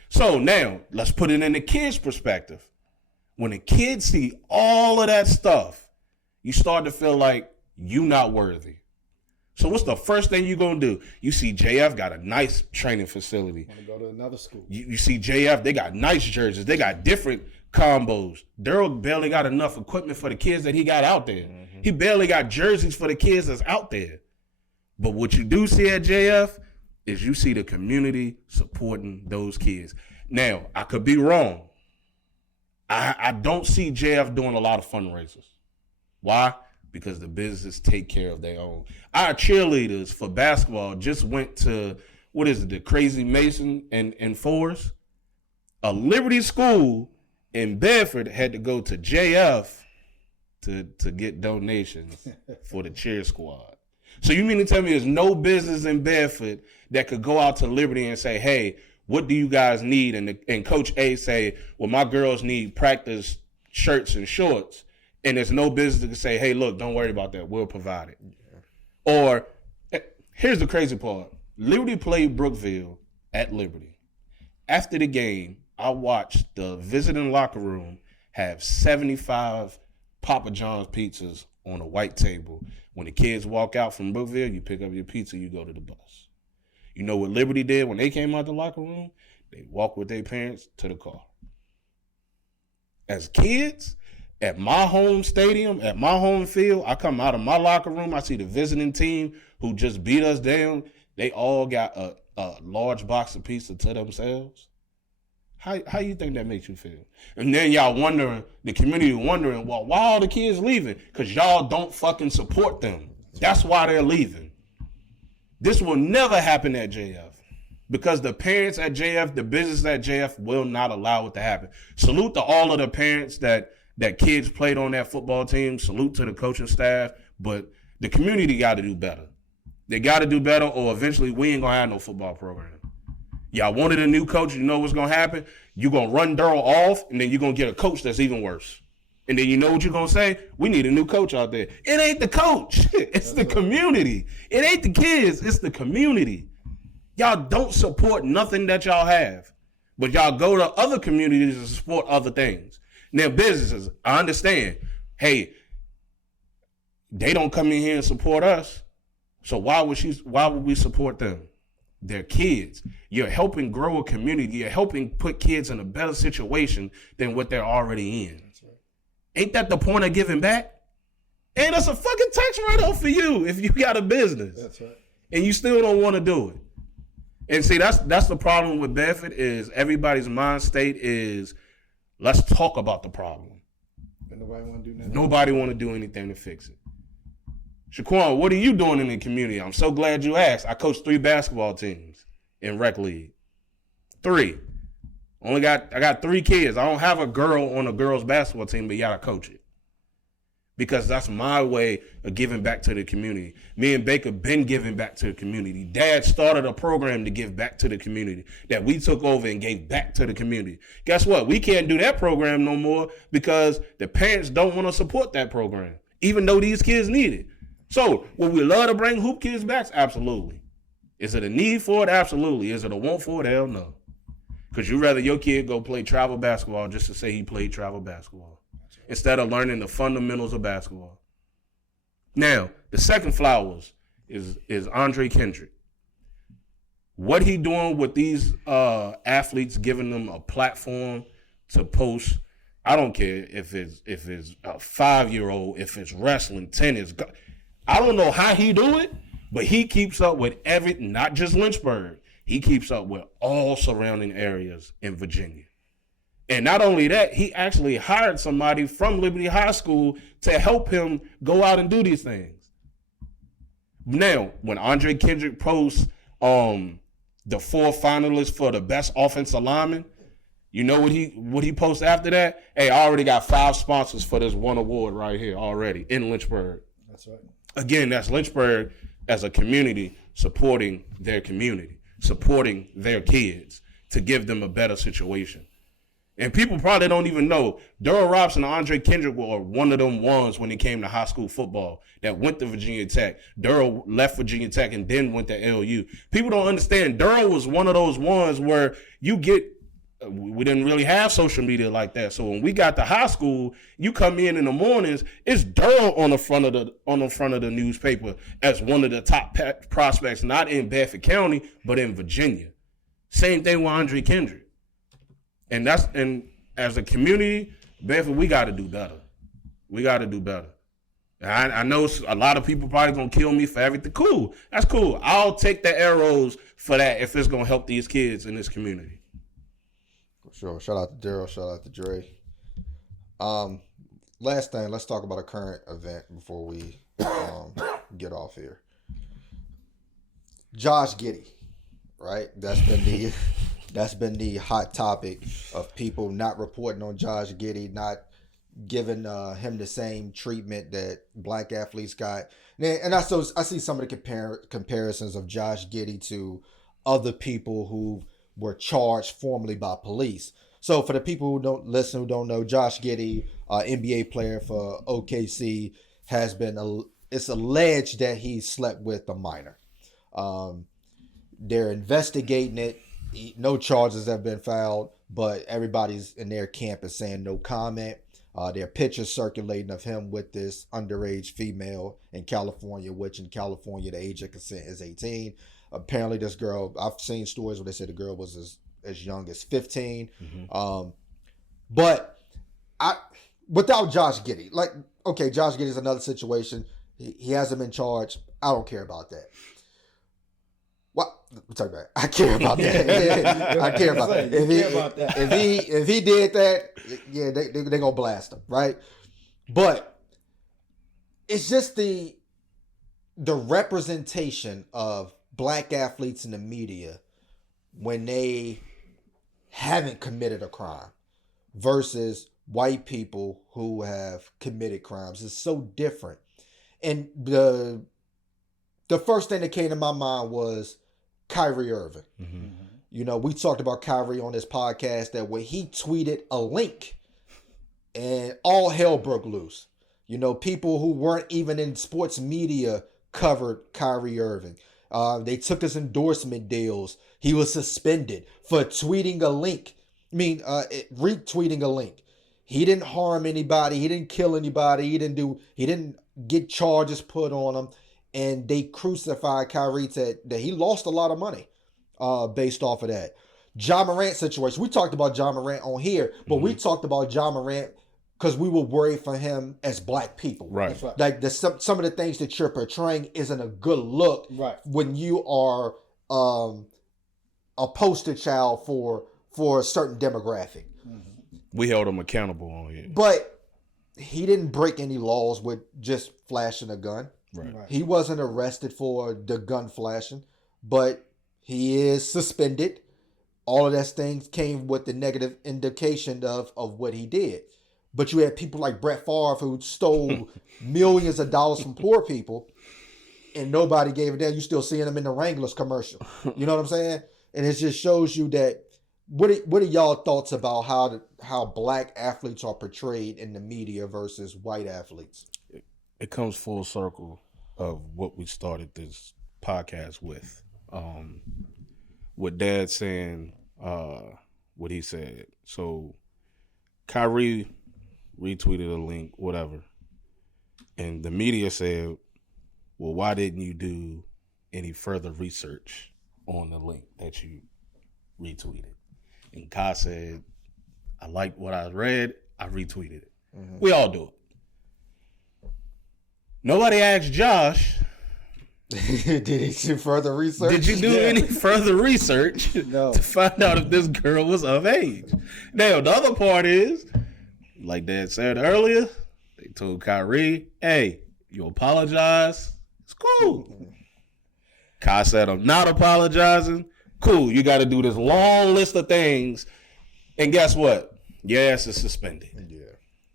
So now let's put it in the kids' perspective. When the kids see all of that stuff, you start to feel like you not worthy. So what's the first thing you're going to do? You see JF got a nice training facility. Want to go to another school. You see JF, they got nice jerseys. They got different combos. Daryl barely got enough equipment for the kids that he got out there. Mm-hmm. He barely got jerseys for the kids that's out there. But what you do see at JF is you see the community supporting those kids. Now, I could be wrong. I don't see JF doing a lot of fundraisers. Why? Because the businesses take care of their own. Our cheerleaders for basketball just went to, the Crazy Mason in Forest. A Liberty school in Bedford had to go to JF to get donations for the cheer squad. So you mean to tell me there's no business in Bedford that could go out to Liberty and say, hey, what do you guys need? And Coach A say, well, my girls need practice shirts and shorts. And there's no business to say, hey, look, don't worry about that. We'll provide it. Yeah. Or here's the crazy part. Liberty played Brookville at Liberty. After the game, I watched the visiting locker room have 75 Papa John's pizzas on a white table. When the kids walk out from Brookville, you pick up your pizza, you go to the bus. You know what Liberty did when they came out the locker room? They walked with their parents to the car. As kids, at my home stadium, at my home field, I come out of my locker room, I see the visiting team who just beat us down. They all got a large box of pizza to themselves. How you think that makes you feel? And then y'all wondering, the community wondering, well, why are the kids leaving? Because y'all don't fucking support them. That's why they're leaving. This will never happen at JF because the parents at JF, the business at JF will not allow it to happen. Salute to all of the parents that kids played on that football team. Salute to the coaching staff, but the community got to do better. They got to do better or eventually we ain't going to have no football program. Y'all wanted a new coach, you know what's going to happen? You're going to run Daryl off and then you're going to get a coach that's even worse. And then you know what you're going to say? We need a new coach out there. It ain't the coach. It's the community. It ain't the kids. It's the community. Y'all don't support nothing that y'all have. But y'all go to other communities to support other things. Now, businesses, I understand. Hey, they don't come in here and support us. So why would we support them? They're kids. You're helping grow a community. You're helping put kids in a better situation than what they're already in. Ain't that the point of giving back? And it's a fucking tax write-off for you if you got a business. That's right. And you still don't want to do it. And see, that's the problem with Bedford is everybody's mind state is let's talk about the problem. And nobody want to do nothing. Nobody want to do anything to fix it. Shaquan, what are you doing in the community? I'm so glad you asked. I coach 3 basketball teams in rec league. 3. I got 3 kids. I don't have a girl on a girls basketball team, but yeah, I coach it. Because that's my way of giving back to the community. Me and Baker been giving back to the community. Dad started a program to give back to the community that we took over and gave back to the community. Guess what? We can't do that program no more because the parents don't want to support that program, even though these kids need it. So, would we love to bring hoop kids back? Absolutely. Is it a need for it? Absolutely. Is it a want for it? Hell no. Because you'd rather your kid go play travel basketball just to say he played travel basketball instead of learning the fundamentals of basketball. Now, the second flowers is Andre Kendrick. What he doing with these athletes, giving them a platform to post, I don't care if it's a 5-year-old, if it's wrestling, tennis. I don't know how he do it, but he keeps up with not just Lynchburg. He keeps up with all surrounding areas in Virginia. And not only that, he actually hired somebody from Liberty High School to help him go out and do these things. Now, when Andre Kendrick posts the 4 finalists for the best offensive lineman, you know what he posts after that? Hey, I already got 5 sponsors for this one award right here already in Lynchburg. That's right. Again, that's Lynchburg as a community supporting their community, supporting their kids to give them a better situation. And people probably don't even know Daryl Robson and Andre Kendrick were one of them ones when it came to high school football that went to Virginia Tech. Daryl left Virginia Tech and then went to LU. People don't understand. Daryl was one of those ones where we didn't really have social media like that. So when we got to high school, you come in the mornings, it's Daryl on the front of the newspaper as one of the top prospects, not in Bedford County, but in Virginia. Same thing with Andre Kendrick. And as a community, Bedford, we got to do better. We got to do better. And I know a lot of people probably going to kill me for everything. Cool. That's cool. I'll take the arrows for that if it's going to help these kids in this community. Sure. Shout out to Daryl. Shout out to Dre. Last thing, let's talk about a current event before we get off here. Josh Giddy, right? That's been the hot topic of people not reporting on Josh Giddy, not giving him the same treatment that black athletes got. And I see some of the comparisons of Josh Giddy to other people who were charged formally by police. So for the people who don't listen, who don't know, Josh Giddy, NBA player for OKC, it's alleged that he slept with a minor. They're investigating it. No charges have been filed, but everybody's in their camp is saying no comment. There are pictures circulating of him with this underage female in California, which in California, the age of consent is 18. Apparently, this girl, I've seen stories where they say the girl was as young as 15. Mm-hmm. But without Josh Giddy, Josh Giddy is another situation. He hasn't been charged. I don't care about that. What? Talk about it. I care about that. I care about that. If he did that, yeah, they're gonna blast him, right? But it's just the representation of black athletes in the media when they haven't committed a crime versus white people who have committed crimes is so different. And the first thing that came to my mind was Kyrie Irving. Mm-hmm. You know, we talked about Kyrie on this podcast that when he tweeted a link and all hell broke loose. You know, people who weren't even in sports media covered Kyrie Irving. They took his endorsement deals. He was suspended for tweeting a link. Retweeting a link. He didn't harm anybody. He didn't kill anybody. He didn't get charges put on him. And they crucified Kyrie that he lost a lot of money based off of that. Ja Morant situation. We talked about Ja Morant on here, but we talked about Ja Morant because we were worried for him as black people. Right. That's right. Like some of the things that you're portraying isn't a good look when you are a poster child for a certain demographic. Mm-hmm. We held him accountable on here. But he didn't break any laws with just flashing a gun. Right. He wasn't arrested for the gun flashing, but he is suspended. All of those things came with the negative indication of what he did. But you had people like Brett Favre who stole millions of dollars from poor people, and nobody gave a damn. You still seeing him in the Wranglers commercial. You know what I'm saying? And it just shows you that. What are y'all thoughts about how black athletes are portrayed in the media versus white athletes? It comes full circle of what we started this podcast with. With Dad saying what he said. So Kyrie retweeted a link, whatever. And the media said, well, why didn't you do any further research on the link that you retweeted? And Kai said, I liked what I read, I retweeted it. Mm-hmm. We all do it. Nobody asked Josh, Did he do further research? Did you do any further research No. to find out if this girl was of age? Now, the other part is, like Dad said earlier, they told Kyrie, hey, you apologize, it's cool. Kai said, I'm not apologizing. Cool, you got to do this long list of things. And guess what? Your ass is suspended. Yeah.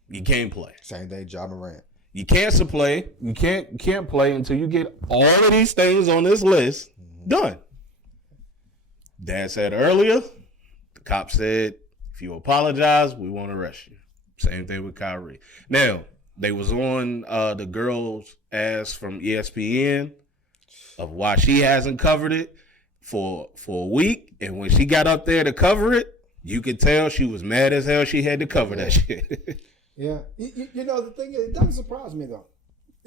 You can't play. Same thing, Ja Morant. You can't play. You can't play until you get all of these things on this list done. Dad said earlier, the cop said, if you apologize, we won't arrest you. Same thing with Kyrie. Now, they was on the girl's ass from ESPN of why she hasn't covered it for a week. And when she got up there to cover it, you could tell she was mad as hell she had to cover that shit. Yeah. You know, the thing is, it doesn't surprise me, though.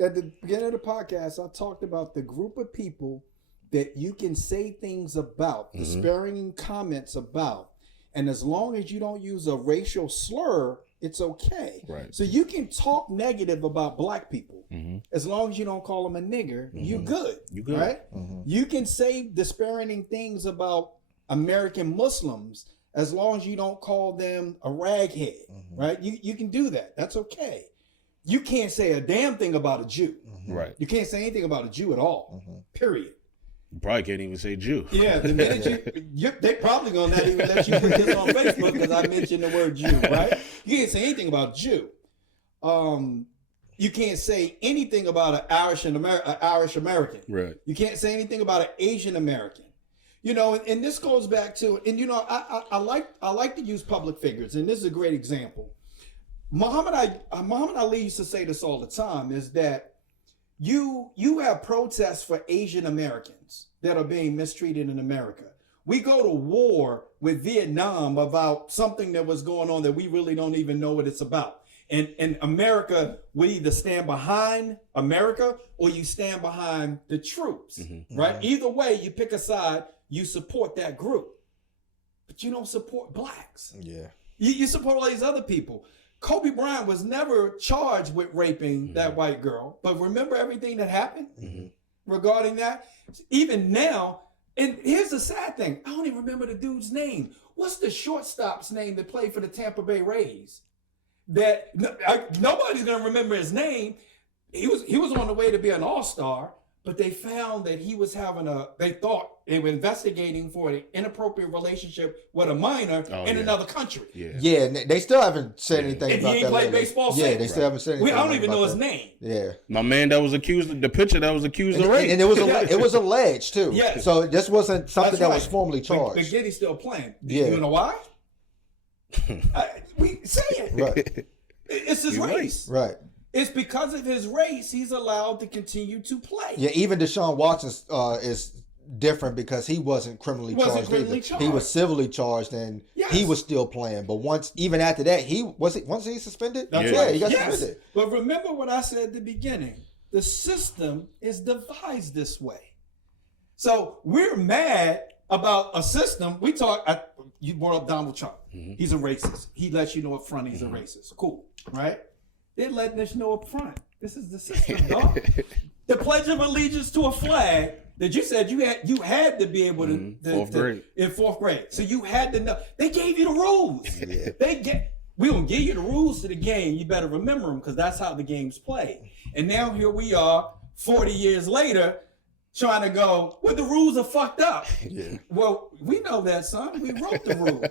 At the beginning of the podcast, I talked about the group of people that you can say things about, disparaging comments about. And as long as you don't use a racial slur, it's okay. Right. So you can talk negative about black people. As long as you don't call them a nigger, you're good. You good. Right? You can say disparaging things about American Muslims as long as you don't call them a raghead. Right? You can do that. That's okay. You can't say a damn thing about a Jew. Right. You can't say anything about a Jew at all. Period. You probably can't even say Jew. Yeah, the minute they probably gonna not even let you put this on Facebook because I mentioned the word Jew, right? You can't say anything about Jew. You can't say anything about an Irish American. Right. You can't say anything about an Asian American. You know, and this goes back to, and you know, I like to use public figures, and this is a great example. Muhammad Ali used to say this all the time: is that you have protests for Asian Americans that are being mistreated in America. We go to war with Vietnam about something that was going on that we really don't even know what it's about. And America will either stand behind America or you stand behind the troops, right? Either way, you pick a side, you support that group, but you don't support blacks. Yeah. You support all these other people. Kobe Bryant was never charged with raping that white girl, but remember everything that happened regarding that? Even now, and here's the sad thing, I don't even remember the dude's name. What's the shortstop's name that played for the Tampa Bay Rays? That nobody's gonna remember his name. He was on the way to be an all-star, but they found that he was they thought they were investigating for an inappropriate relationship with a minor in another country. Yeah, and they still haven't said anything And about he that. ain't played lately. baseball Yeah, since. they still haven't said anything. I don't even know about his that. name. Yeah. My man that was accused, the pitcher that was accused of rape. And it was alleged too. Yeah. So this wasn't something That's that right. was formally But charged. Giddy's still playing. Yeah. You know why? We say it. Right. It's his You're right. race. Right. It's because of his race he's allowed to continue to play. Yeah, even Deshaun Watson is different because he wasn't criminally Wasn't charged. criminally either. charged. He was civilly charged, and Yes. he was still playing. But even after that, once he suspended. That's Yeah, right. he got Yes. suspended. But remember what I said at the beginning. The system is devised this way. So we're mad about a system. You brought up Donald Trump. He's a racist. He lets you know up front he's a racist. Cool, right? They're letting us know up front. This is the system, dog. The Pledge of Allegiance to a flag that you said you had to be able to Fourth grade. in fourth grade. So you had to know. They gave you the rules. Yeah. We gonna give you the rules to the game. You better remember them because that's how the game's played. And now here we are, 40 years later, trying to go, well, the rules are fucked up. Yeah. Well, we know that, son. We wrote the rules.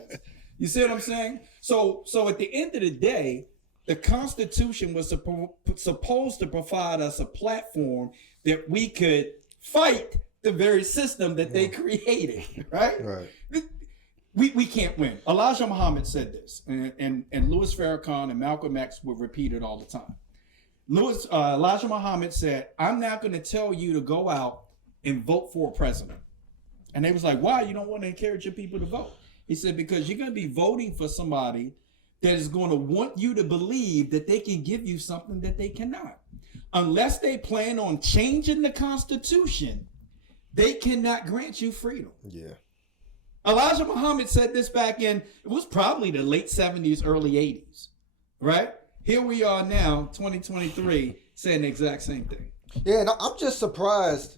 You see what I'm saying? So at the end of the day, the Constitution was supposed to provide us a platform that we could fight the very system that they created, right? Right. We can't win. Elijah Muhammad said this, and Louis Farrakhan and Malcolm X would repeat it all the time. Elijah Muhammad said, I'm not going to tell you to go out and vote for a president. And they was like, why? You don't want to encourage your people to vote. He said, because you're going to be voting for somebody that is going to want you to believe that they can give you something that they cannot. Unless they plan on changing the Constitution, they cannot grant you freedom. Yeah. Elijah Muhammad said this back in, it was probably the late 70s, early 80s, right? Here we are now, 2023, saying the exact same thing. Yeah, and I'm just surprised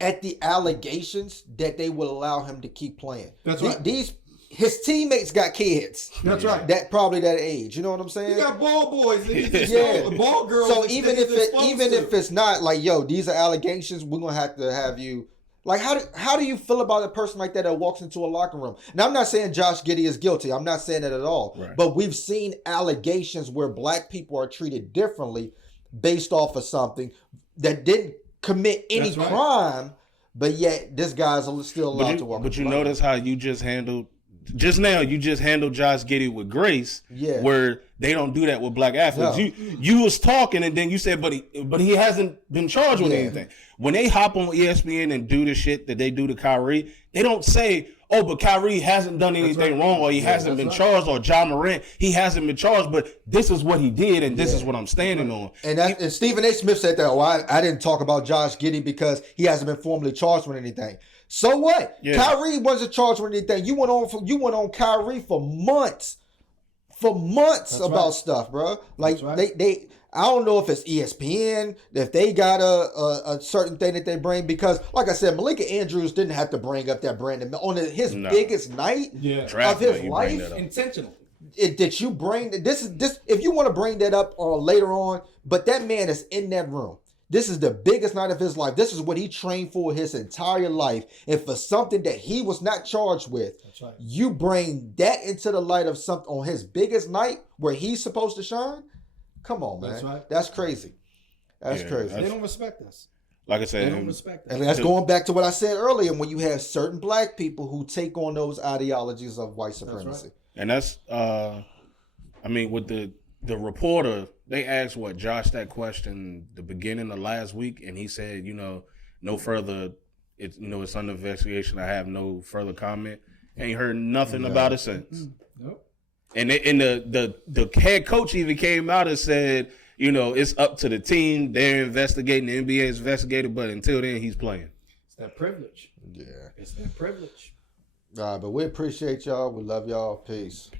at the allegations that they will allow him to keep playing. That's right. His teammates got kids. That's right. That probably that age. You know what I'm saying? You got ball boys. And you just Yeah. ball girls. So that even they're if supposed it's not like, yo, these are allegations, we're gonna have to have you. Like, how do you feel about a person like that walks into a locker room? Now, I'm not saying Josh Giddey is guilty. I'm not saying that at all. Right. But we've seen allegations where black people are treated differently based off of something that didn't commit any That's right. crime, but yet this guy's still allowed to walk. But you into the locker notice how you just handled Josh Giddey with grace, Yeah. where they don't do that with black athletes. No. You was talking and then you said, but he hasn't been charged with Yeah. anything. When they hop on ESPN and do the shit that they do to Kyrie, they don't say, oh, but Kyrie hasn't done anything right. wrong, or he hasn't been that's charged, or John Morant, he hasn't been charged, but this is what he did and this is what I'm standing on. And Stephen A. Smith said that, oh, I didn't talk about Josh Giddey because he hasn't been formally charged with anything. So what? Yeah. Kyrie wasn't charged with anything. You went on Kyrie for months about right. stuff, bro. Like That's right. they I don't know if it's ESPN, if they got a certain thing that they bring, because like I said, Malika Andrews didn't have to bring up that Brandon on his biggest night Draft of his night, you bring life. that up. intentional. That you bring this if you want to bring that up later on, but that man is in that room. This is the biggest night of his life. This is what he trained for his entire life. And for something that he was not charged with, That's right. you bring that into the light of something on his biggest night where he's supposed to shine. Come on, man. That's right. That's crazy. That's Yeah, crazy. They don't respect us. Like I They said, don't respect us. And that's going back to what I said earlier, when you have certain black people who take on those ideologies of white supremacy. and that's with the reporter, they asked Josh that question the beginning of last week, and he said, no further. It's under investigation. I have no further comment. Ain't heard nothing about it since. Nope. And the head coach even came out and said, it's up to the team. They're investigating. The NBA is investigating, but until then, he's playing. It's that privilege. Yeah. It's that privilege. All right, but we appreciate y'all. We love y'all. Peace.